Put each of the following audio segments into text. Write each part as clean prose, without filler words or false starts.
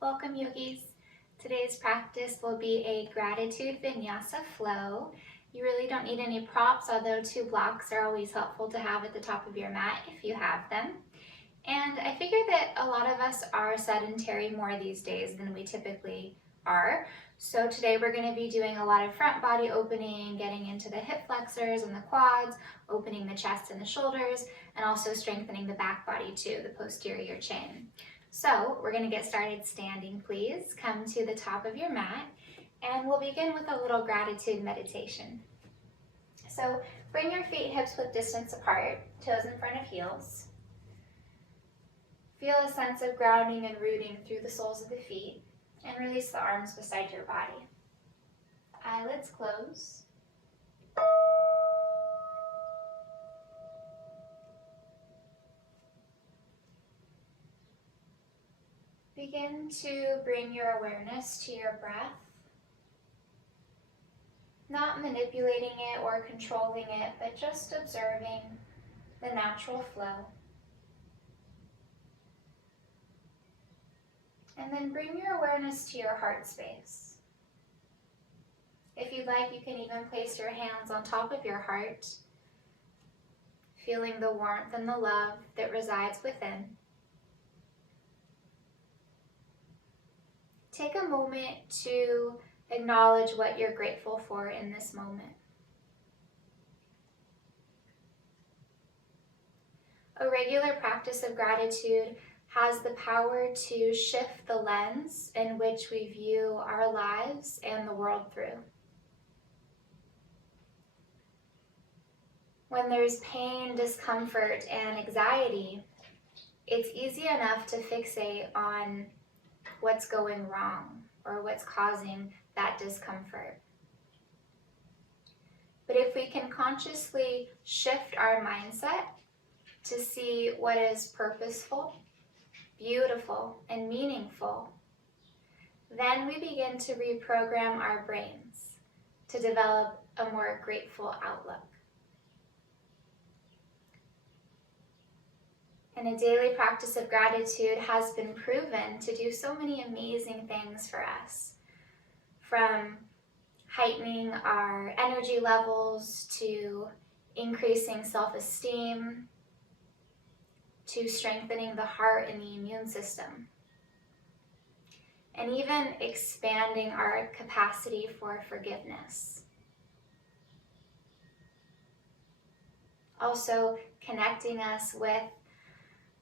Welcome, yogis. Today's practice will be a gratitude vinyasa flow. You really don't need any props, although 2 blocks are always helpful to have at the top of your mat if you have them. And I figure that a lot of us are sedentary more these days than we typically are. So today we're going to be doing a lot of front body opening, getting into the hip flexors and the quads, opening the chest and the shoulders, and also strengthening the back body too, the posterior chain. So we're going to get started standing, please. Come to the top of your mat, and we'll begin with a little gratitude meditation. So bring your feet hips width distance apart, toes in front of heels. Feel a sense of grounding and rooting through the soles of the feet, and release the arms beside your body. Eyelids close. Begin to bring your awareness to your breath, not manipulating it or controlling it, but just observing the natural flow. And then bring your awareness to your heart space. If you'd like, you can even place your hands on top of your heart, feeling the warmth and the love that resides within. Take a moment to acknowledge what you're grateful for in this moment. A regular practice of gratitude has the power to shift the lens in which we view our lives and the world through. When there's pain, discomfort, and anxiety, it's easy enough to fixate on what's going wrong or what's causing that discomfort. But if we can consciously shift our mindset to see what is purposeful, beautiful, and meaningful, then we begin to reprogram our brains to develop a more grateful outlook. And a daily practice of gratitude has been proven to do so many amazing things for us, from heightening our energy levels to increasing self-esteem to strengthening the heart and the immune system, and even expanding our capacity for forgiveness. Also connecting us with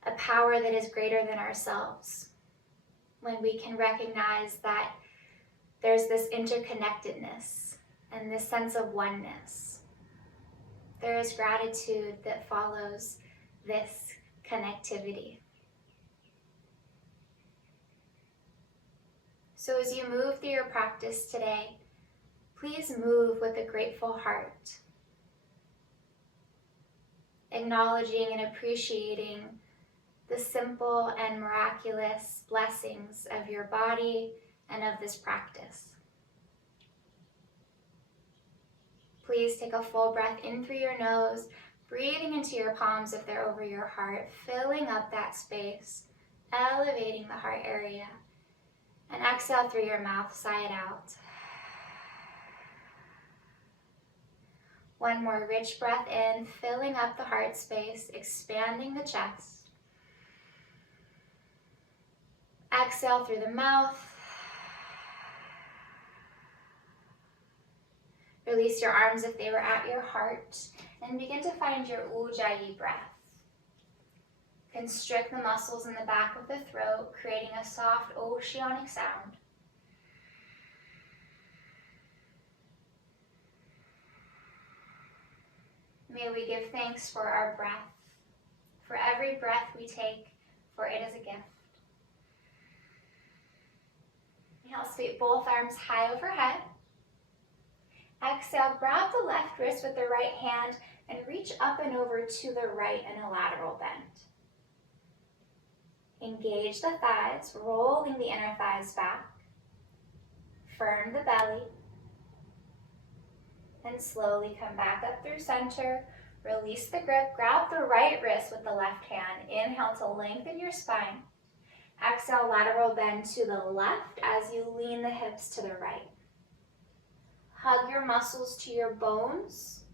a power that is greater than ourselves, when we can recognize that there's this interconnectedness and this sense of oneness. There is gratitude that follows this connectivity. So as you move through your practice today, please move with a grateful heart, acknowledging and appreciating the simple and miraculous blessings of your body and of this practice. Please take a full breath in through your nose, breathing into your palms if they're over your heart, filling up that space, elevating the heart area. And exhale through your mouth, sigh it out. One more rich breath in, filling up the heart space, expanding the chest. Exhale through the mouth. Release your arms if they were at your heart, and begin to find your Ujjayi breath. Constrict the muscles in the back of the throat, creating a soft oceanic sound. May we give thanks for our breath, for every breath we take, for it is a gift. Inhale, sweep both arms high overhead. Exhale, grab the left wrist with the right hand and reach up and over to the right in a lateral bend. Engage the thighs, rolling the inner thighs back. Firm the belly. And slowly come back up through center. Release the grip. Grab the right wrist with the left hand. Inhale to lengthen your spine. Exhale, lateral bend to the left as you lean the hips to the right. Hug your muscles to your bones.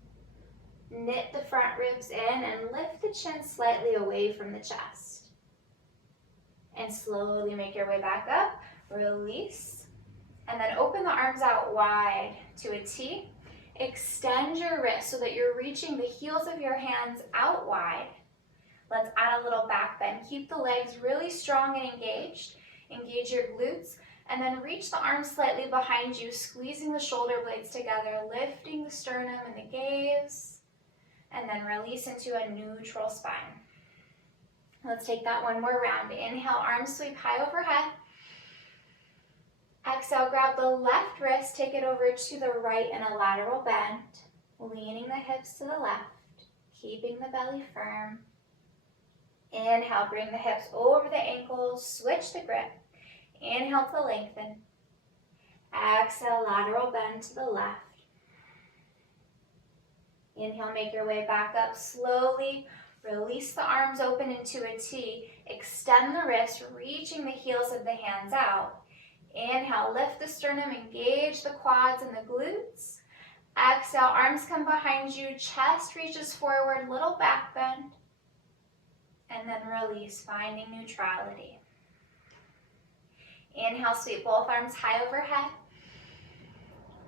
Knit the front ribs in and lift the chin slightly away from the chest. And slowly make your way back up. Release. And then open the arms out wide to a T. Extend your wrists so that you're reaching the heels of your hands out wide. Let's add a little back bend. Keep the legs really strong and engaged. Engage your glutes. And then reach the arms slightly behind you, squeezing the shoulder blades together, lifting the sternum and the gaze. And then release into a neutral spine. Let's take that one more round. Inhale, arms sweep high overhead. Exhale, grab the left wrist, take it over to the right in a lateral bend, leaning the hips to the left, keeping the belly firm. Inhale, bring the hips over the ankles, switch the grip. Inhale to lengthen. Exhale, lateral bend to the left. Inhale, make your way back up slowly. Release the arms open into a T. Extend the wrists, reaching the heels of the hands out. Inhale, lift the sternum, engage the quads and the glutes. Exhale, arms come behind you, chest reaches forward, little back bend. And then release, finding neutrality. Inhale, sweep both arms high overhead.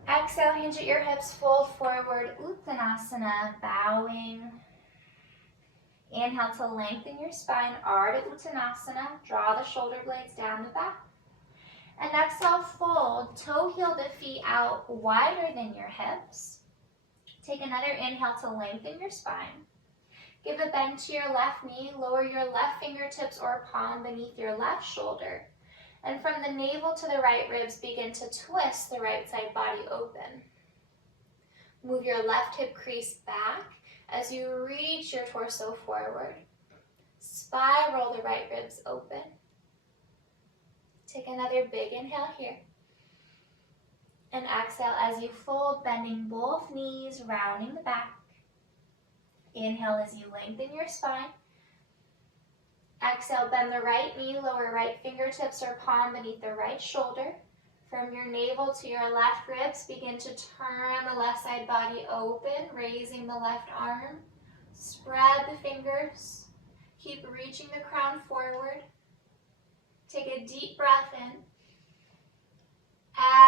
Exhale, hinge at your hips, fold forward, Uttanasana, bowing. Inhale to lengthen your spine, Ardha Uttanasana, draw the shoulder blades down the back. And exhale, fold, toe heel the feet out wider than your hips. Take another inhale to lengthen your spine. Give a bend to your left knee, lower your left fingertips or palm beneath your left shoulder. And from the navel to the right ribs, begin to twist the right side body open. Move your left hip crease back as you reach your torso forward. Spiral the right ribs open. Take another big inhale here. And exhale as you fold, bending both knees, rounding the back. Inhale as you lengthen your spine. Exhale, bend the right knee, lower right fingertips or palm beneath the right shoulder. From your navel to your left ribs, begin to turn the left side body open, raising the left arm. Spread the fingers. Keep reaching the crown forward. Take a deep breath in.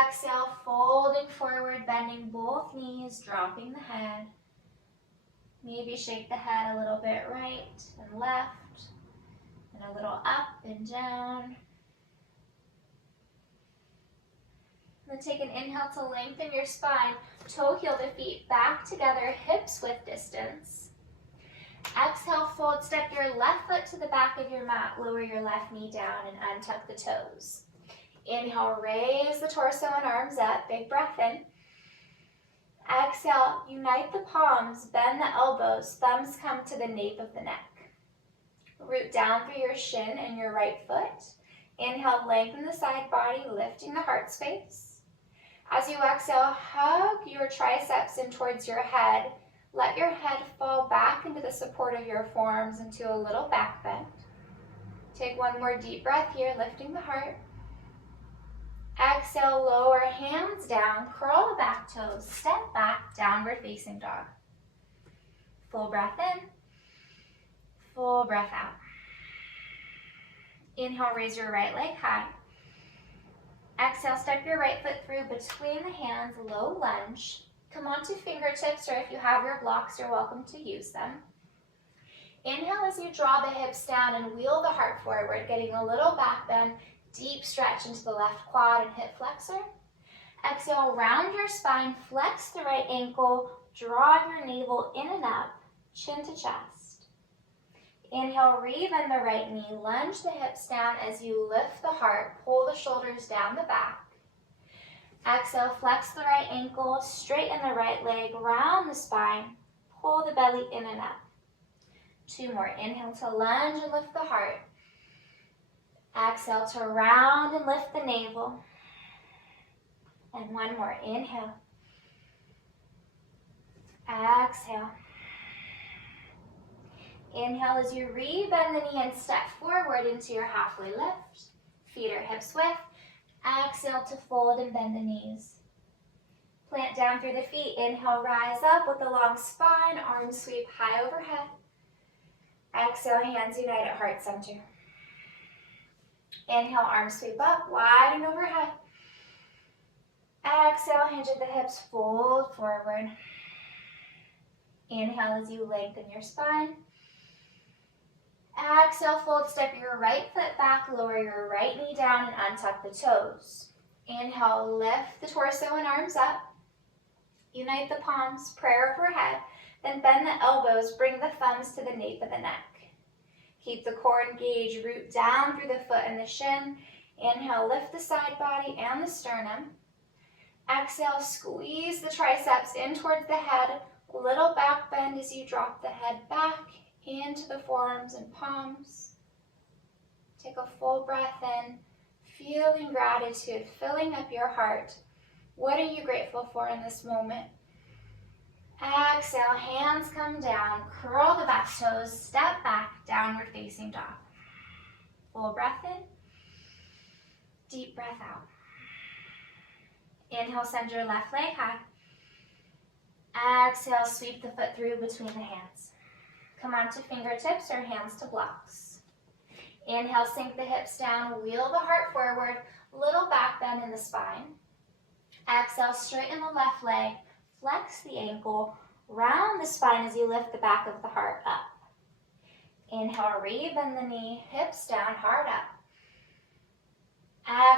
Exhale, folding forward, bending both knees, dropping the head. Maybe shake the head a little bit right and left. And a little up and down. Then take an inhale to lengthen your spine. Toe heel the feet back together, hips width distance. Exhale, fold, step your left foot to the back of your mat. Lower your left knee down and untuck the toes. Inhale, raise the torso and arms up. Big breath in. Exhale, unite the palms, bend the elbows. Thumbs come to the nape of the neck. Root down through your shin and your right foot. Inhale, lengthen the side body, lifting the heart space. As you exhale, hug your triceps in towards your head. Let your head fall back into the support of your forearms into a little back bend. Take one more deep breath here, lifting the heart. Exhale, lower hands down, curl the back toes, step back, downward facing dog. Full breath in. Full breath out. Inhale, raise your right leg high. Exhale, step your right foot through between the hands, low lunge. Come onto fingertips, or if you have your blocks, you're welcome to use them. Inhale as you draw the hips down and wheel the heart forward, getting a little back bend, deep stretch into the left quad and hip flexor. Exhale, round your spine, flex the right ankle, draw your navel in and up, chin to chest. Inhale, rebend the right knee, lunge the hips down as you lift the heart, pull the shoulders down the back. Exhale, flex the right ankle, straighten the right leg, round the spine, pull the belly in and up. Two more, inhale to lunge and lift the heart. Exhale to round and lift the navel. And one more, inhale. Exhale. Inhale as you re-bend the knee and step forward into your halfway lift. Feet are hips width. Exhale to fold and bend the knees. Plant down through the feet. Inhale, rise up with a long spine. Arms sweep high overhead. Exhale, hands unite at heart center. Inhale, arms sweep up, wide and overhead. Exhale, hinge at the hips, fold forward. Inhale as you lengthen your spine. Exhale, fold, step your right foot back, lower your right knee down and untuck the toes. Inhale, lift the torso and arms up. Unite the palms, prayer overhead. Then bend the elbows, bring the thumbs to the nape of the neck. Keep the core engaged, root down through the foot and the shin. Inhale, lift the side body and the sternum. Exhale, squeeze the triceps in towards the head. Little back bend as you drop the head back into the forearms and palms. Take a full breath in, feeling gratitude, filling up your heart. What are you grateful for in this moment? Exhale, hands come down, curl the back toes, step back, downward facing dog. Full breath in, deep breath out. Inhale, send your left leg high. Exhale, sweep the foot through between the hands. Come onto fingertips or hands to blocks. Inhale, sink the hips down, wheel the heart forward, little back bend in the spine. Exhale, straighten the left leg, flex the ankle, round the spine as you lift the back of the heart up. Inhale, re-bend the knee, hips down, heart up.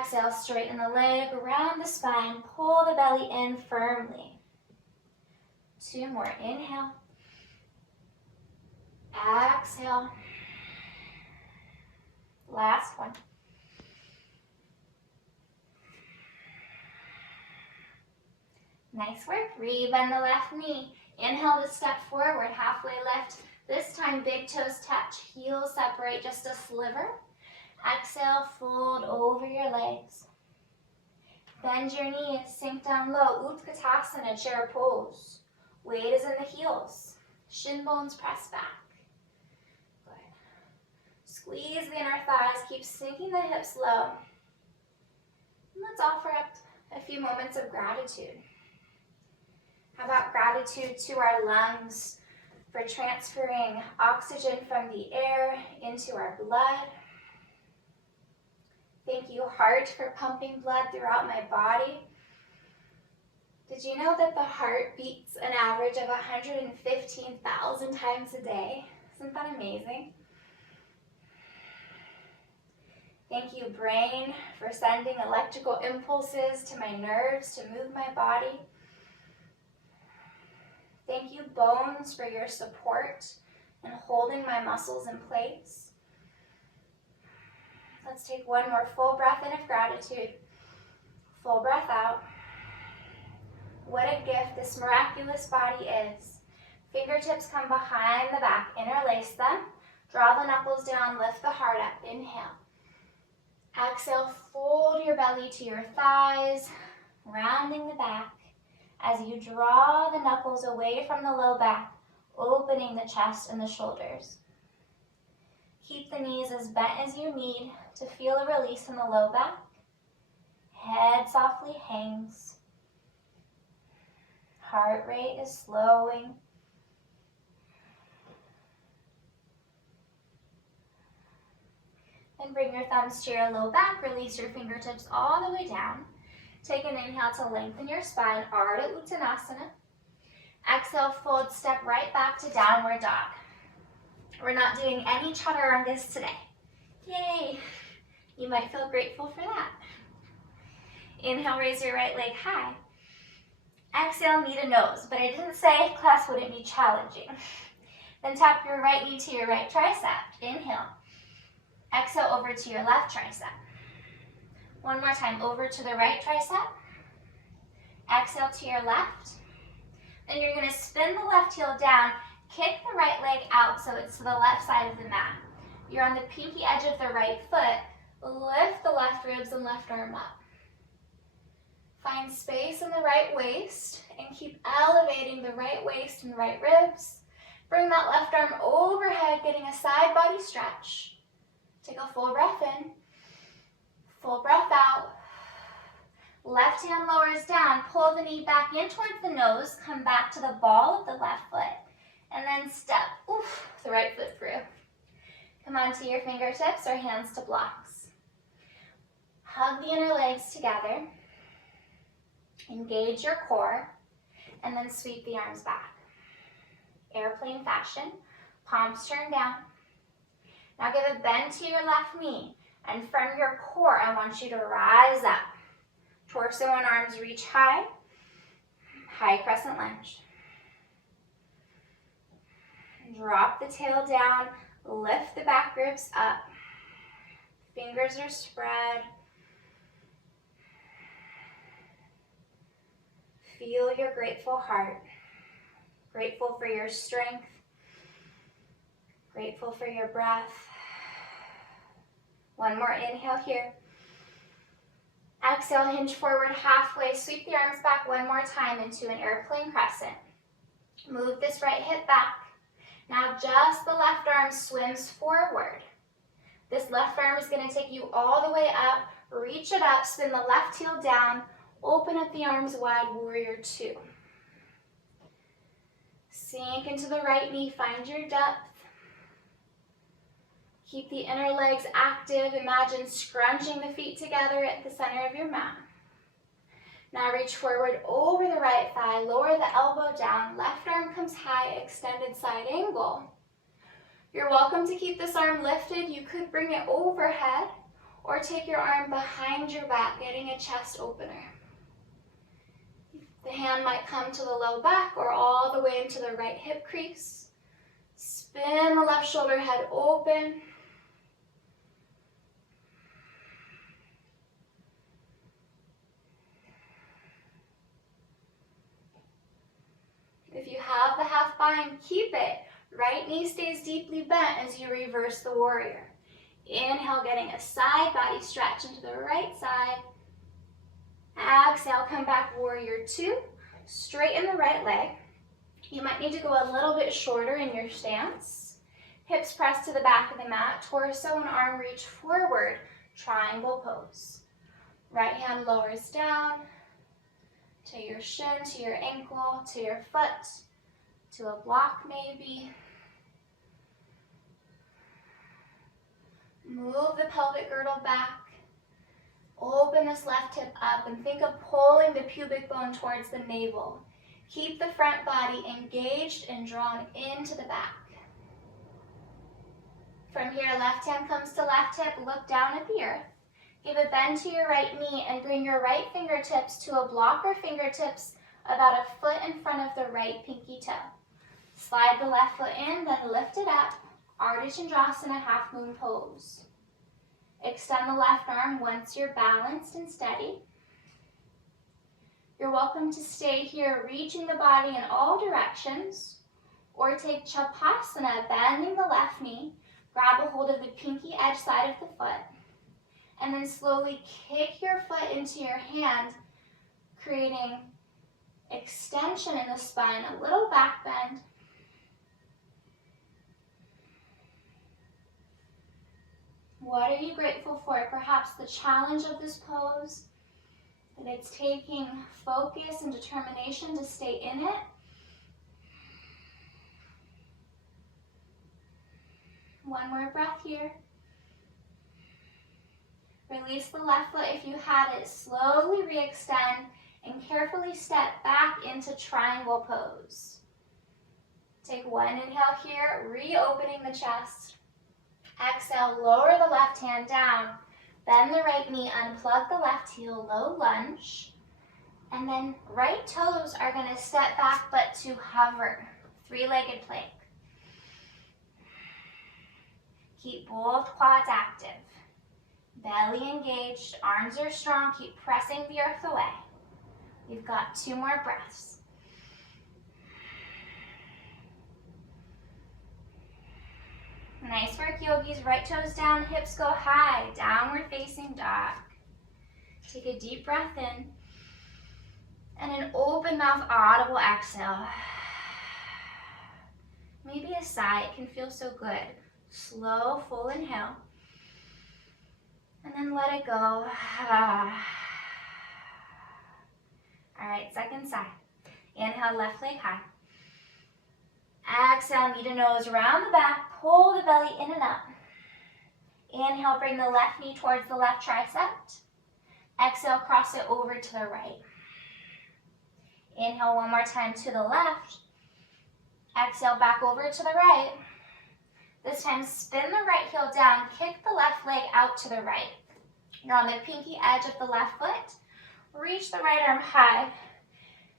Exhale, straighten the leg, round the spine, pull the belly in firmly. 2 more, inhale. Exhale. Last one. Nice work. Re-bend the left knee. Inhale to step forward, halfway lift. This time, big toes touch. Heels separate just a sliver. Exhale, fold over your legs. Bend your knees, sink down low. Utkatasana, chair pose. Weight is in the heels. Shin bones press back. Good. Squeeze the inner thighs. Keep sinking the hips low. And let's offer up a few moments of gratitude. How about gratitude to our lungs for transferring oxygen from the air into our blood? Thank you, heart, for pumping blood throughout my body. Did you know that the heart beats an average of 115,000 times a day? Isn't that amazing? Thank you, brain, for sending electrical impulses to my nerves to move my body. Thank you, bones, for your support and holding my muscles in place. Let's take one more full breath in of gratitude. Full breath out. What a gift this miraculous body is. Fingertips come behind the back, interlace them. Draw the knuckles down, lift the heart up. Inhale. Exhale, fold your belly to your thighs, rounding the back. As you draw the knuckles away from the low back, opening the chest and the shoulders. Keep the knees as bent as you need to feel a release in the low back. Head softly hangs. Heart rate is slowing. Then bring your thumbs to your low back. Release your fingertips all the way down. Take an inhale to lengthen your spine, Ardha Uttanasana. Exhale, fold, step right back to downward dog. We're not doing any chaturangas today. Yay! You might feel grateful for that. Inhale, raise your right leg high. Exhale, knee to nose, but I didn't say class wouldn't be challenging. Then tap your right knee to your right tricep. Inhale. Exhale over to your left tricep. One more time, over to the right tricep. Exhale to your left. Then you're going to spin the left heel down, kick the right leg out so it's to the left side of the mat. You're on the pinky edge of the right foot. Lift the left ribs and left arm up. Find space in the right waist and keep elevating the right waist and right ribs. Bring that left arm overhead, getting a side body stretch. Take a full breath in, full breath out. Left hand lowers down, pull the knee back in towards the nose, come back to the ball of the left foot, and then step the right foot through. Come onto your fingertips or hands to blocks. Hug the inner legs together, engage your core, and then sweep the arms back. Airplane fashion, palms turn down. Now give a bend to your left knee, and from your core, I want you to rise up. Torso and arms reach high, high crescent lunge. Drop the tail down, lift the back ribs up. Fingers are spread. Feel your grateful heart. Grateful for your strength. Grateful for your breath. One more inhale here. Exhale, hinge forward halfway. Sweep the arms back one more time into an airplane crescent. Move this right hip back. Now just the left arm swims forward. This left arm is going to take you all the way up. Reach it up, spin the left heel down. Open up the arms wide, warrior two. Sink into the right knee, find your depth. Keep the inner legs active. Imagine scrunching the feet together at the center of your mat. Now reach forward over the right thigh, lower the elbow down, left arm comes high, extended side angle. You're welcome to keep this arm lifted. You could bring it overhead or take your arm behind your back, getting a chest opener. The hand might come to the low back or all the way into the right hip crease. Spin the left shoulder head open. If you have the half bind, keep it. Right knee stays deeply bent as you reverse the warrior. Inhale, getting a side body stretch into the right side. Exhale, come back, warrior two. Straighten the right leg. You might need to go a little bit shorter in your stance. Hips press to the back of the mat. Torso and arm reach forward. Triangle pose. Right hand lowers down to your shin, to your ankle, to your foot, to a block maybe. Move the pelvic girdle back. Open this left hip up and think of pulling the pubic bone towards the navel. Keep the front body engaged and drawn into the back. From here, left hand comes to left hip, look down at the earth. Give a bend to your right knee and bring your right fingertips to a block or fingertips about a foot in front of the right pinky toe. Slide the left foot in, then lift it up. Ardha Chandrasana, half moon pose. Extend the left arm once you're balanced and steady. You're welcome to stay here, reaching the body in all directions, or take Chapasana, bending the left knee, grab a hold of the pinky edge side of the foot, and then slowly kick your foot into your hand, creating extension in the spine, a little back bend. What are you grateful for? Perhaps the challenge of this pose, that it's taking focus and determination to stay in it. One more breath here. Release the left foot if you had it. Slowly re-extend and carefully step back into triangle pose. Take one inhale here, reopening the chest. Exhale, lower the left hand down. Bend the right knee, unplug the left heel, low lunge. And then right toes are going to step back but to hover. Three-legged plank. Keep both quads active. Belly engaged, arms are strong, keep pressing the earth away. We've got 2 more breaths. Nice work, yogis. Right toes down, hips go high, downward facing dog. Take a deep breath in, and an open mouth, audible exhale. Maybe a sigh, it can feel so good. Slow, full inhale. And then let it go. All right, second side. Inhale, left leg high. Exhale, knee to nose around the back. Pull the belly in and up. Inhale, bring the left knee towards the left tricep. Exhale, cross it over to the right. Inhale one more time to the left. Exhale, back over to the right. This time, spin the right heel down, kick the left leg out to the right. You're on the pinky edge of the left foot. Reach the right arm high.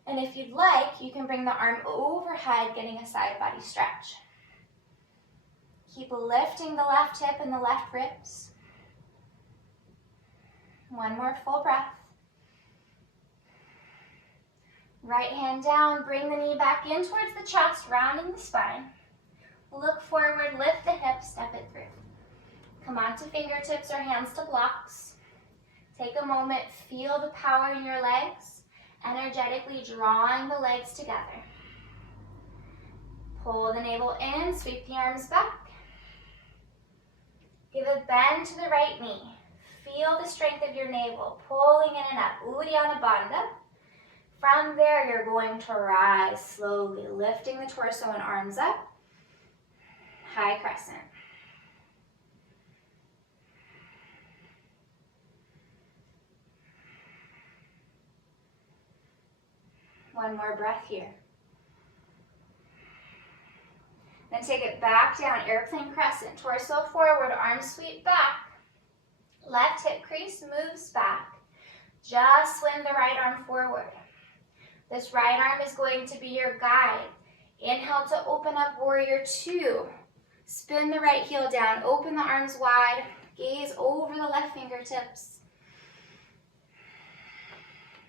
And if you'd like, you can bring the arm overhead, getting a side body stretch. Keep lifting the left hip and the left ribs. One more full breath. Right hand down, bring the knee back in towards the chest, rounding the spine. Look forward, lift the hips, step it through. Come onto fingertips or hands to blocks. Take a moment, feel the power in your legs, energetically drawing the legs together. Pull the navel in, sweep the arms back. Give a bend to the right knee. Feel the strength of your navel, pulling in and up, Uddiyana Bandha. From there, you're going to rise slowly, lifting the torso and arms up. High crescent. One more breath here. Then take it back down, airplane crescent, torso forward, arms sweep back. Left hip crease moves back. Just swing the right arm forward. This right arm is going to be your guide. Inhale to open up, warrior two. Spin the right heel down, open the arms wide, gaze over the left fingertips.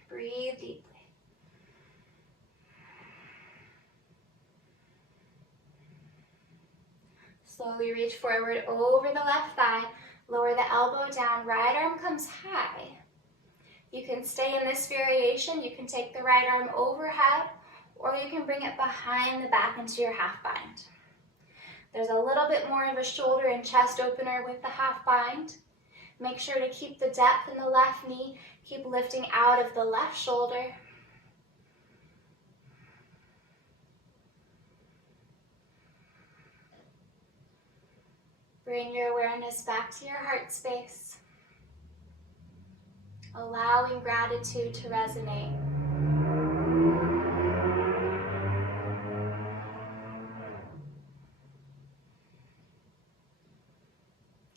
Breathe deeply. Slowly reach forward over the left thigh, lower the elbow down, right arm comes high. You can stay in this variation, you can take the right arm overhead, or you can bring it behind the back into your half bind. There's a little bit more of a shoulder and chest opener with the half bind. Make sure to keep the depth in the left knee, keep lifting out of the left shoulder. Bring your awareness back to your heart space, allowing gratitude to resonate.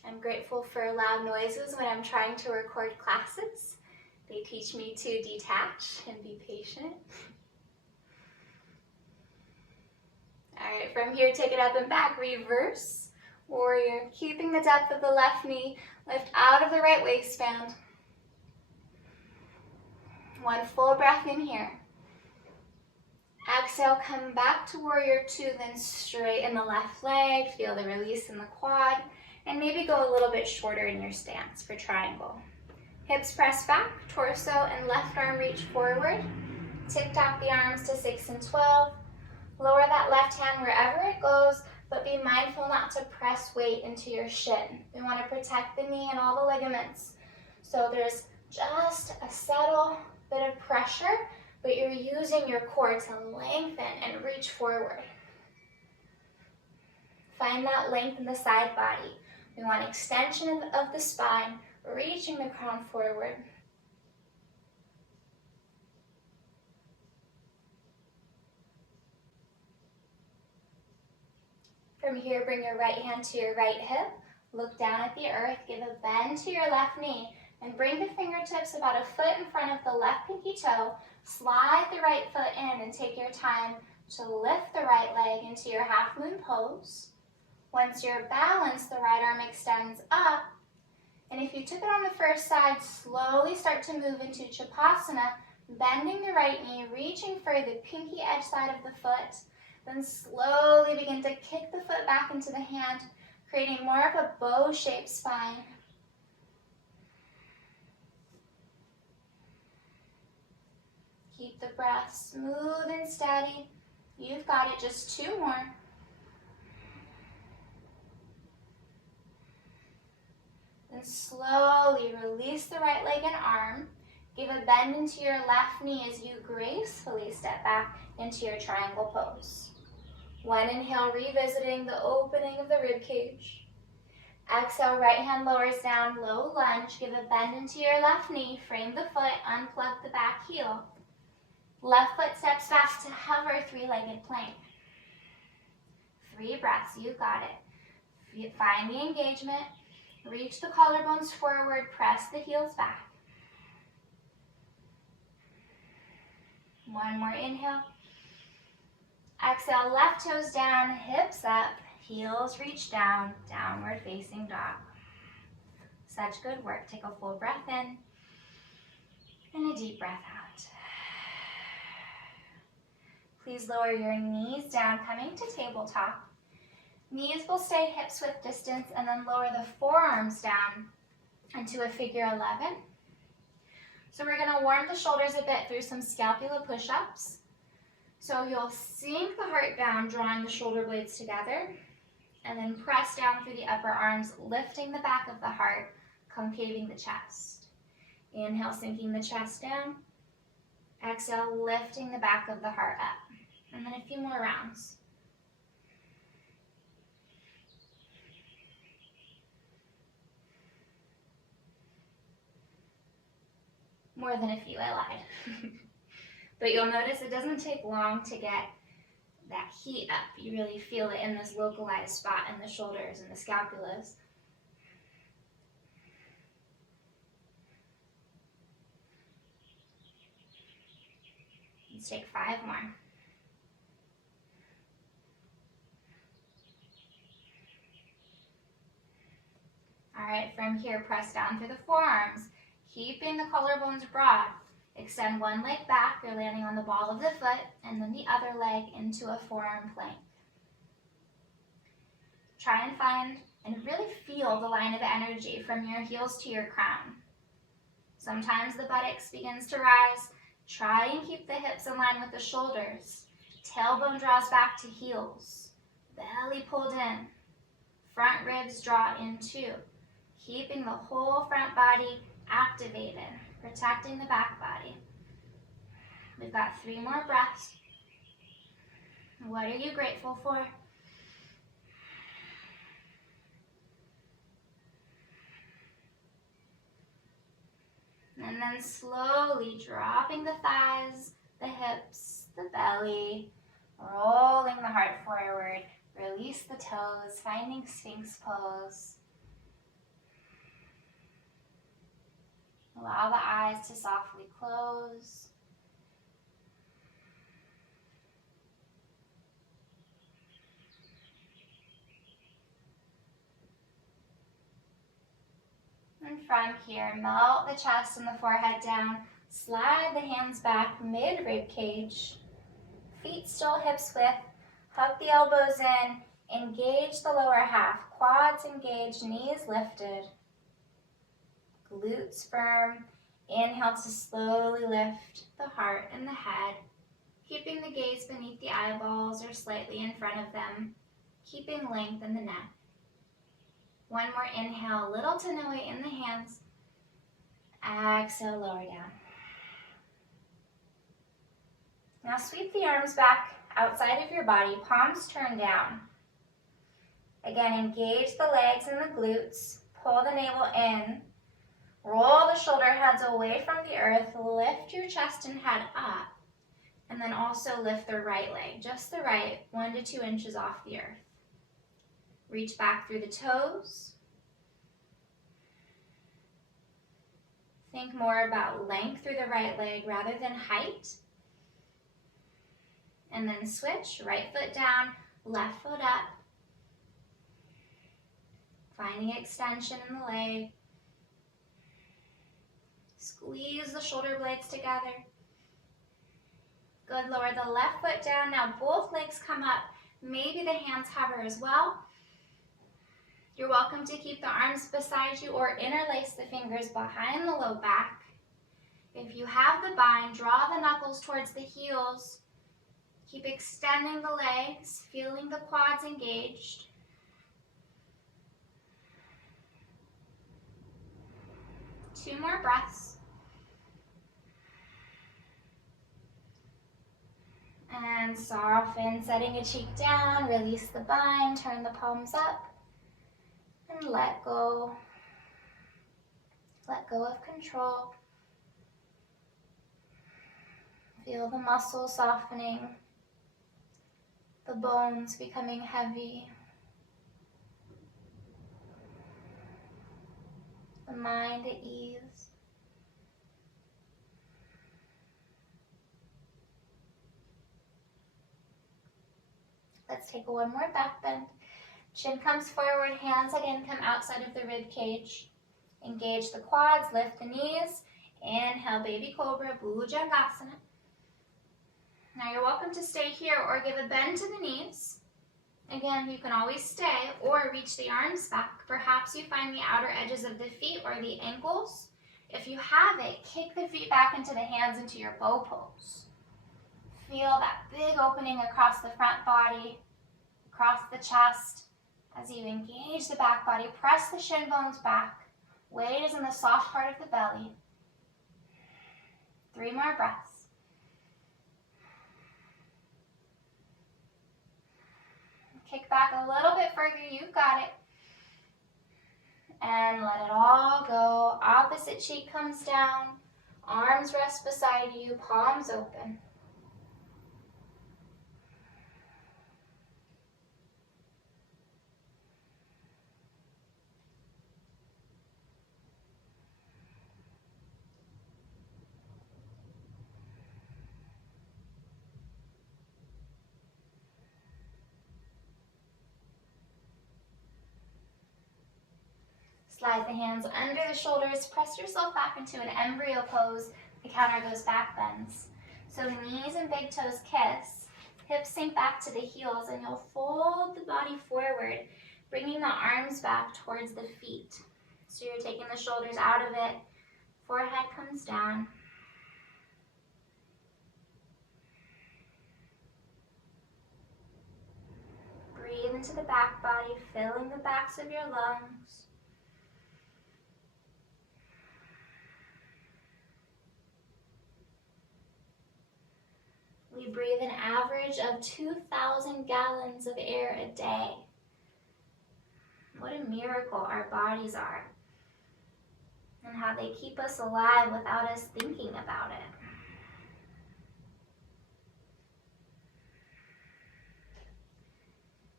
I'm grateful for loud noises when I'm trying to record classes. They teach me to detach and be patient. All right, from here, take it up and back, reverse. Warrior, keeping the depth of the left knee, lift out of the right waistband. One full breath in here. Exhale, come back to warrior two, then straighten the left leg, feel the release in the quad, and maybe go a little bit shorter in your stance for triangle. Hips press back, torso and left arm reach forward. Tick-tock the arms to 6 and 12. Lower that left hand wherever it goes, but be mindful not to press weight into your shin. We want to protect the knee and all the ligaments. So there's just a subtle bit of pressure, but you're using your core to lengthen and reach forward. Find that length in the side body. We want extension of the spine, reaching the crown forward. From here, bring your right hand to your right hip. Look down at the earth, give a bend to your left knee, and bring the fingertips about a foot in front of the left pinky toe. Slide the right foot in and take your time to lift the right leg into your half moon pose. Once you're balanced, the right arm extends up. And if you took it on the first side, slowly start to move into Chapasana, bending the right knee, reaching for the pinky edge side of the foot. Then slowly begin to kick the foot back into the hand, creating more of a bow-shaped spine. Keep the breath smooth and steady. You've got it, just 2 more. release the right leg and arm. Give a bend into your left knee as you gracefully step back into your triangle pose. One inhale, revisiting the opening of the rib cage. Exhale, right hand lowers down, low lunge. Give a bend into your left knee, frame the foot, unplug the back heel. Left foot steps back to hover, three-legged plank. 3 breaths, you got it. Find the engagement. Reach the collarbones forward, press the heels back. One more inhale. Exhale, left toes down, hips up, heels reach down, downward facing dog. Such good work. Take a full breath in and a deep breath out. Please lower your knees down, coming to tabletop. Knees will stay hips width distance, and then lower the forearms down into a figure 11. So we're going to warm the shoulders a bit through some scapula push-ups. So you'll sink the heart down, drawing the shoulder blades together, and then press down through the upper arms, lifting the back of the heart, concaving the chest. Inhale, sinking the chest down. Exhale, lifting the back of the heart up. And then a few more rounds. More than a few, I lied. But you'll notice it doesn't take long to get that heat up. You really feel it in this localized spot in the shoulders and the scapulas. Let's take 5 more. All right, from here, press down through the forearms, keeping the collarbones broad. Extend one leg back, you're landing on the ball of the foot, and then the other leg into a forearm plank. Try and find and really feel the line of energy from your heels to your crown. Sometimes the buttocks begins to rise. Try and keep the hips in line with the shoulders. Tailbone draws back to heels. Belly pulled in. Front ribs draw in too. Keeping the whole front body activated, protecting the back body. We've got 3 more breaths. What are you grateful for? And then slowly dropping the thighs, the hips, the belly, rolling the heart forward. Release the toes, finding Sphinx pose. Allow the eyes to softly close. And from here, melt the chest and the forehead down. Slide the hands back, mid-rib cage. Feet still hips width. Hug the elbows in. Engage the lower half. Quads engaged, knees lifted. Glutes firm. Inhale to slowly lift the heart and the head. Keeping the gaze beneath the eyeballs or slightly in front of them. Keeping length in the neck. One more inhale, little to no weight in the hands. Exhale, lower down. Now sweep the arms back outside of your body, palms turn down. Again, engage the legs and the glutes. Pull the navel in. Roll the shoulder heads away from the earth. Lift your chest and head up. And then also lift the right leg, just the right, 1 to 2 inches off the earth. Reach back through the toes. Think more about length through the right leg rather than height. And then switch, right foot down, left foot up. Finding extension in the leg. Squeeze the shoulder blades together. Good, lower the left foot down. Now both legs come up. Maybe the hands hover as well. You're welcome to keep the arms beside you or interlace the fingers behind the low back. If you have the bind, draw the knuckles towards the heels. Keep extending the legs, feeling the quads engaged. 2 more breaths. And soften, setting a cheek down, release the bind, turn the palms up, and let go. Let go of control. Feel the muscles softening, the bones becoming heavy, the mind at ease. Let's take one more back bend. Chin comes forward, hands again come outside of the rib cage. Engage the quads, lift the knees. Inhale, baby cobra, Bhujangasana. Now you're welcome to stay here or give a bend to the knees. Again, you can always stay or reach the arms back. Perhaps you find the outer edges of the feet or the ankles. If you have it, kick the feet back into the hands into your bow pose. Feel that big opening across the front body, across the chest. As you engage the back body, press the shin bones back. Weight is in the soft part of the belly. 3 more breaths. Kick back a little bit further, you've got it. And let it all go. Opposite cheek comes down. Arms rest beside you, palms open. Slide the hands under the shoulders, press yourself back into an embryo pose. The counter goes back bends. So knees and big toes kiss, hips sink back to the heels, and you'll fold the body forward, bringing the arms back towards the feet. So you're taking the shoulders out of it, forehead comes down. Breathe into the back body, filling the backs of your lungs. We breathe an average of 2,000 gallons of air a day. What a miracle our bodies are, and how they keep us alive without us thinking about it.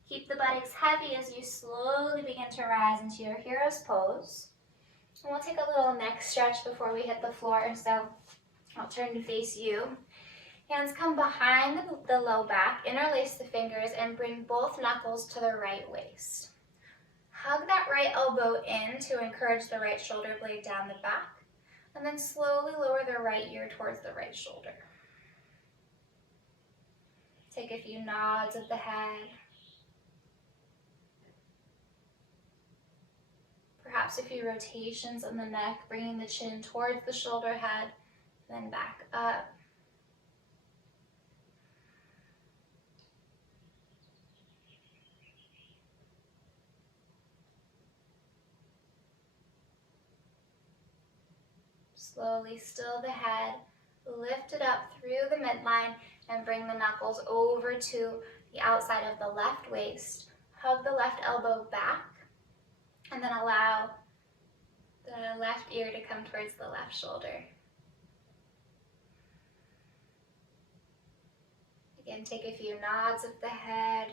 Keep the buttocks heavy as you slowly begin to rise into your hero's pose. And we'll take a little neck stretch before we hit the floor, so I'll turn to face you. Hands come behind the low back, interlace the fingers, and bring both knuckles to the right waist. Hug that right elbow in to encourage the right shoulder blade down the back, and then slowly lower the right ear towards the right shoulder. Take a few nods of the head. Perhaps a few rotations of the neck, bringing the chin towards the shoulder head, then back up. Slowly still the head, lift it up through the midline, and bring the knuckles over to the outside of the left waist. Hug the left elbow back, and then allow the left ear to come towards the left shoulder. Again, take a few nods of the head,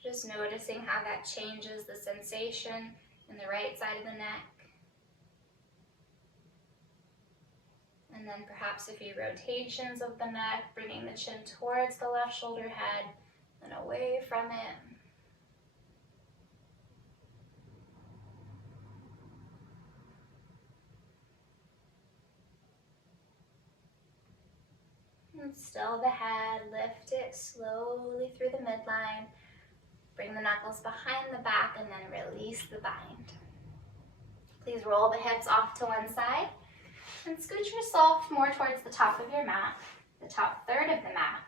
just noticing how that changes the sensation in the right side of the neck. And then perhaps a few rotations of the neck, bringing the chin towards the left shoulder head and away from it. And still the head, lift it slowly through the midline. Bring the knuckles behind the back and then release the bind. Please roll the hips off to one side and scooch yourself more towards the top of your mat, the top third of the mat.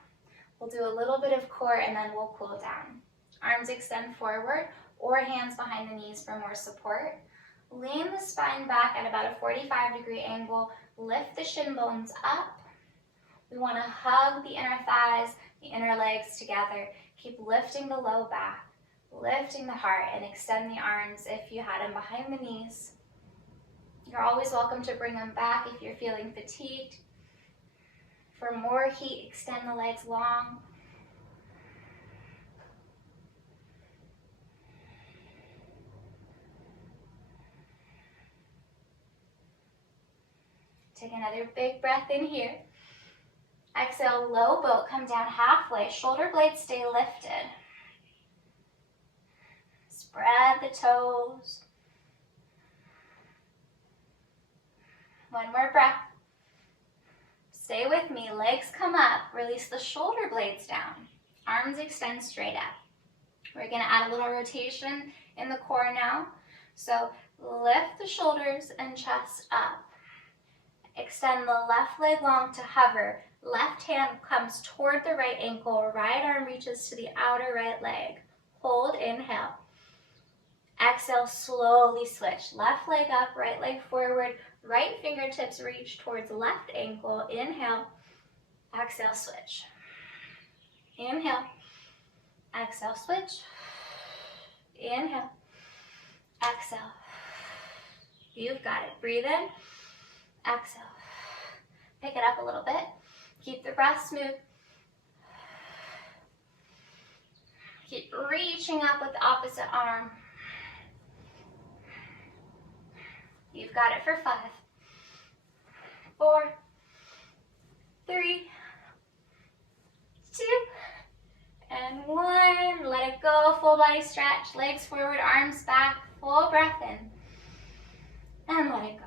We'll do a little bit of core and then we'll cool down. Arms extend forward or hands behind the knees for more support. Lean the spine back at about a 45-degree angle. Lift the shin bones up. We want to hug the inner thighs, the inner legs together. Keep lifting the low back, lifting the heart, and extend the arms if you had them behind the knees. You're always welcome to bring them back if you're feeling fatigued. For more heat, extend the legs long. Take another big breath in here. Exhale, low boat, come down halfway. Shoulder blades stay lifted. Spread the toes. One more breath. Stay with me. Legs come up. Release the shoulder blades down. Arms extend straight up. We're going to add a little rotation in the core now. So lift the shoulders and chest up. Extend the left leg long to hover. Left hand comes toward the right ankle. Right arm reaches to the outer right leg. Hold, inhale. Exhale, slowly switch. Left leg up, right leg forward. Right fingertips reach towards left ankle. Inhale. Exhale, switch. Inhale. Exhale, switch. Inhale. Exhale. You've got it. Breathe in. Exhale. Pick it up a little bit. Keep the breath smooth. Keep reaching up with the opposite arm. You've got it for 5, 4, 3, 2, and 1. Let it go. Full body stretch. Legs forward, arms back. Full breath in. And let it go.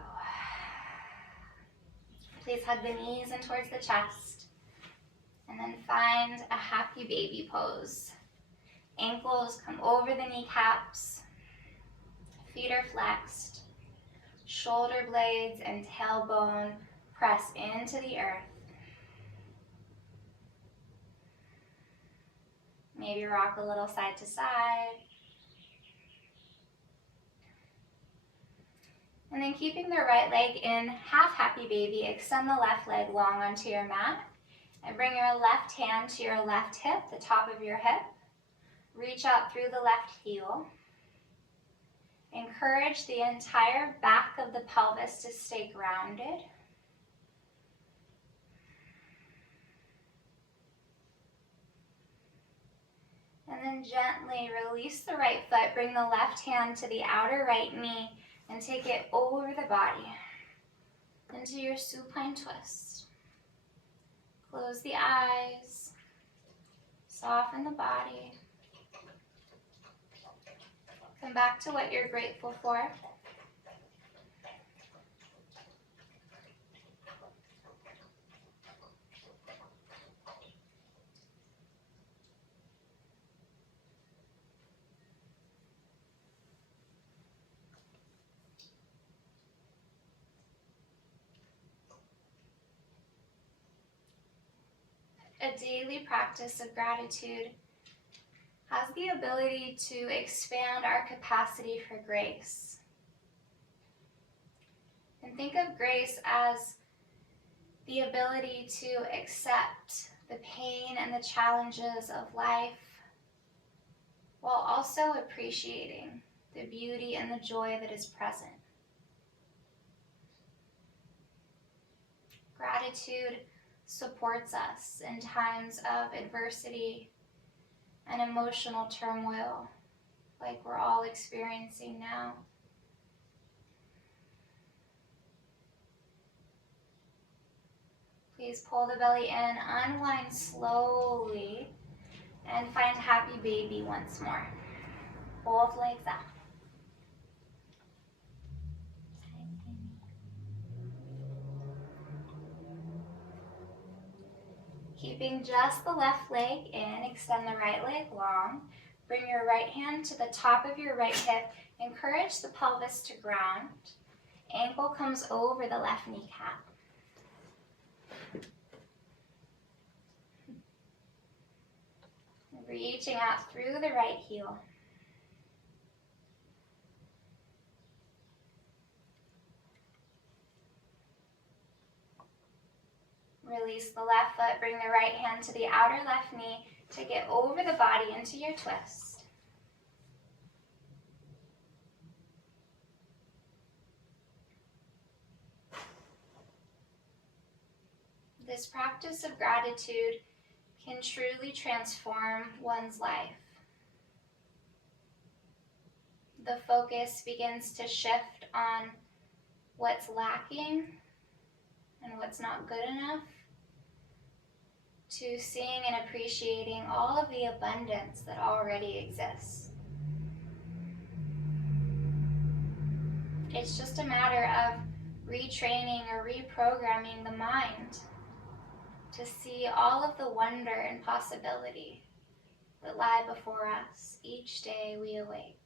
Please hug the knees in towards the chest. And then find a happy baby pose. Ankles come over the kneecaps. Feet are flexed. Shoulder blades and tailbone press into the earth. Maybe rock a little side to side. And then keeping the right leg in, half happy baby, extend the left leg long onto your mat. And bring your left hand to your left hip, the top of your hip. Reach out through the left heel. Encourage the entire back of the pelvis to stay grounded. And then gently release the right foot. Bring the left hand to the outer right knee and take it over the body into your supine twist. Close the eyes. Soften the body. Come back to what you're grateful for. A daily practice of gratitude has the ability to expand our capacity for grace. And think of grace as the ability to accept the pain and the challenges of life while also appreciating the beauty and the joy that is present. Gratitude supports us in times of adversity and emotional turmoil like we're all experiencing now. Please pull the belly in, unwind slowly, and find happy baby once more. Both legs up. Keeping just the left leg in, extend the right leg long. Bring your right hand to the top of your right hip. Encourage the pelvis to ground. Ankle comes over the left kneecap. Reaching out through the right heel. Release the left foot, bring the right hand to the outer left knee. Take it over the body into your twist. This practice of gratitude can truly transform one's life. The focus begins to shift on what's lacking and what's not good enough, to seeing and appreciating all of the abundance that already exists. It's just a matter of retraining or reprogramming the mind to see all of the wonder and possibility that lie before us each day we awake.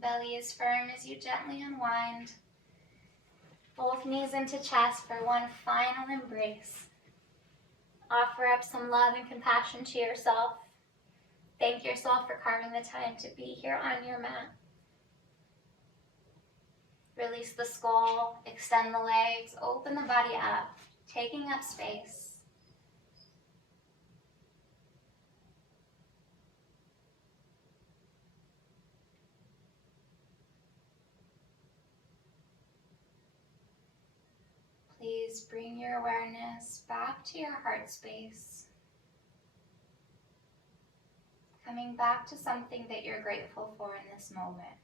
Belly is firm as you gently unwind. Both knees into chest for one final embrace. Offer up some love and compassion to yourself. Thank yourself for carving the time to be here on your mat. Release the skull, extend the legs, open the body up, taking up space. Please bring your awareness back to your heart space. Coming back to something that you're grateful for in this moment.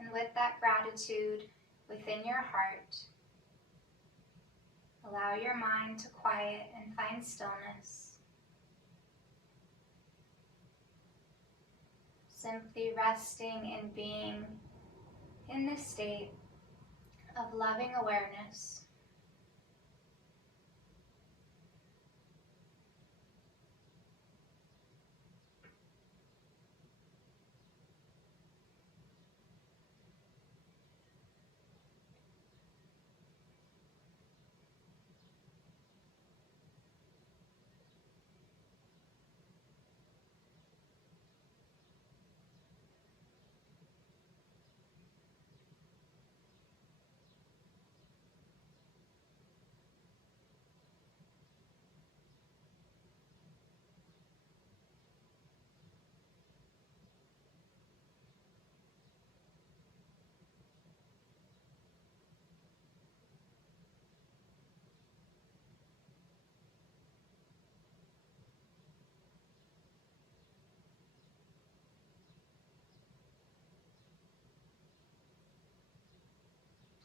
And with that gratitude within your heart, allow your mind to quiet and find stillness. Simply resting and being in this state of loving awareness.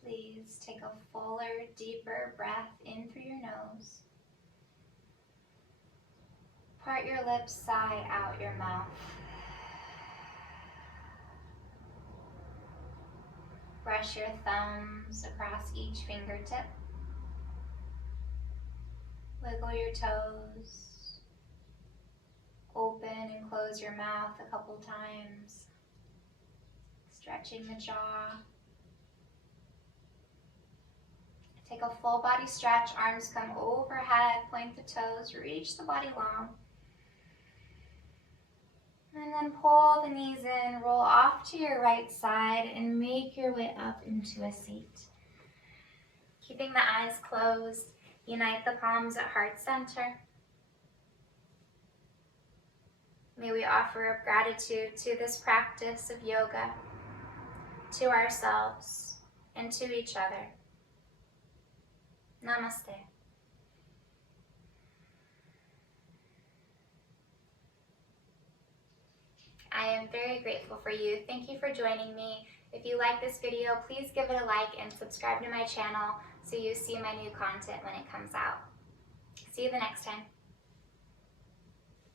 Please take a fuller, deeper breath in through your nose. Part your lips, sigh out your mouth. Brush your thumbs across each fingertip. Wiggle your toes. Open and close your mouth a couple times. Stretching the jaw. Take a full body stretch, arms come overhead, point the toes, reach the body long. And then pull the knees in, roll off to your right side and make your way up into a seat. Keeping the eyes closed, unite the palms at heart center. May we offer up gratitude to this practice of yoga, to ourselves, and to each other. Namaste. I am very grateful for you. Thank you for joining me. If you like this video, please give it a like and subscribe to my channel so you see my new content when it comes out. See you the next time.